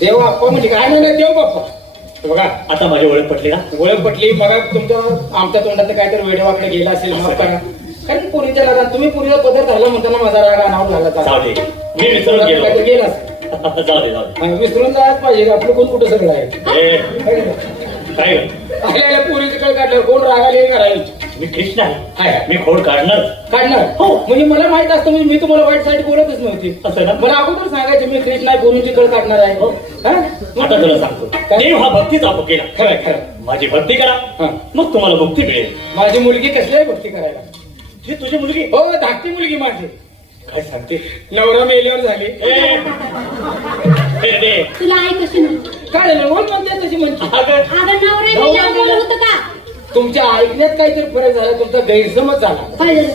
देव बाप्पा म्हणजे काय नाही देव बाप्पा बघा आता माझी ओळख पटली ना? ओळख पटली. बघा तुमचं आमच्या तोंडात काहीतरी वेडेवाकडे गेला असेल, माफ करा. कारण पुरीच्या लग्नात तुम्ही पुरीचा पदर घाला म्हणताना माझा राग अनावर झाला. जाऊ दे, मी विसरून गेलो. काहीतरी गेला असेल. जाऊ दे जाऊ दे. विसरून जायच पाहिजे. आपलं कोण कुठं सगळं आहे काय आपल्याला पुरीचं कळ काढल्यावर कोण रागाले करायला. मी कृष्ण आहे, मी खोड काढणार. हो म्हणजे मला माहित असतं, म्हणजे मी तुम्हाला वाईट साईड बोलतच नव्हती. असं ना? मला अगोदर सांगायचं मी कृष्ण आहे, पुरीची कळ काढणार आहे. आता तुला सांगतो, देव हा भक्तीचा आप केला. खरं खरं. माझी भक्ती करा, मग तुम्हाला मुक्ती मिळेल. माझी मुलगी कसली भक्ती करायला? ही तुझी मुलगी? हो, धाकटी मुलगी माझी. काय सांगते? नवरा मेल्यावर झाली. तुला आई कशी म्हणते? काय झालं? रोज म्हणते तशी म्हणते. अगं नवरे होतं का? तुमच्या ऐकण्यात काहीतरी फरक झाला, तुमचा गैरसमज झाला. काय झालं?